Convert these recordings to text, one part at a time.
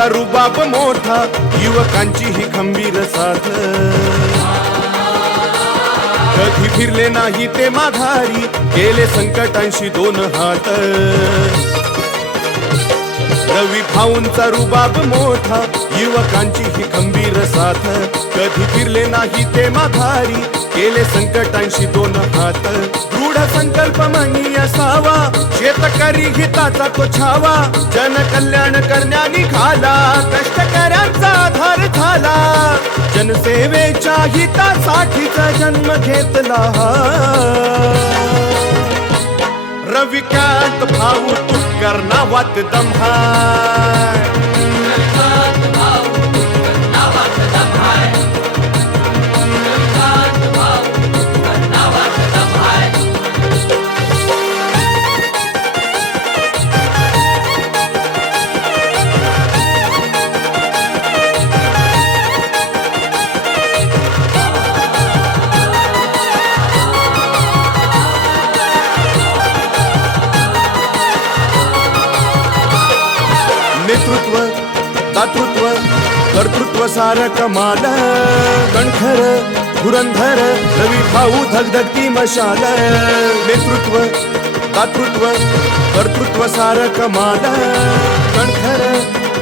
भाऊंचा रुबाब मोठा, युवकांची ही खंबीर साथ. कधी फिरले नाही ते माघारी, गेले संकटांशी दोन हात. रवी भाऊंचा रुबाब मोठा, युवकांची ही खंबीर साथ. कधी फिरले नाही ते माघारी, गेले संकटांशी दोन हात. दृढ संकल्प मनी असावा, शेतकरी हिताचा तो छावा. जनकल्याण करण्या निघाला, कष्टकऱ्यांचा आधार झाला. जनसेवेच्या हितासाठीचा जन्म घेतला. रविकांत भाऊ तुपकर नावात दम हाय. नेतृत्व, दातृत्व, कर्तृत्व सार कमाल. कणखर धुरंधर रवी भाऊ धगधगती मशाल. नेतृत्व, दातृत्व, कर्तृत्व सार कमाल. कणखर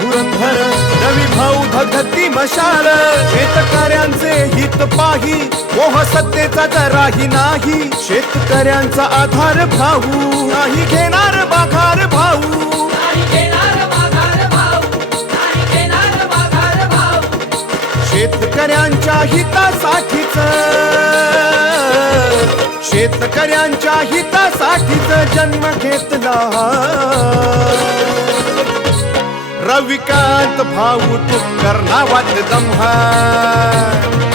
धुरंधर रवी भाऊ धगधगती मशाल. शेतकऱ्यांचे हित पाही, मोह सत्तेचा जराही नाही. शेतकऱ्यांचा आधार भाऊ, नाही घेणार माघार भाऊ. शेतकऱ्यांच्या हितासाठीच, शेतकऱ्यांच्या हितासाठीच जन्म घेतला. रविकांत भाऊ तुपकर नावात दम हाय.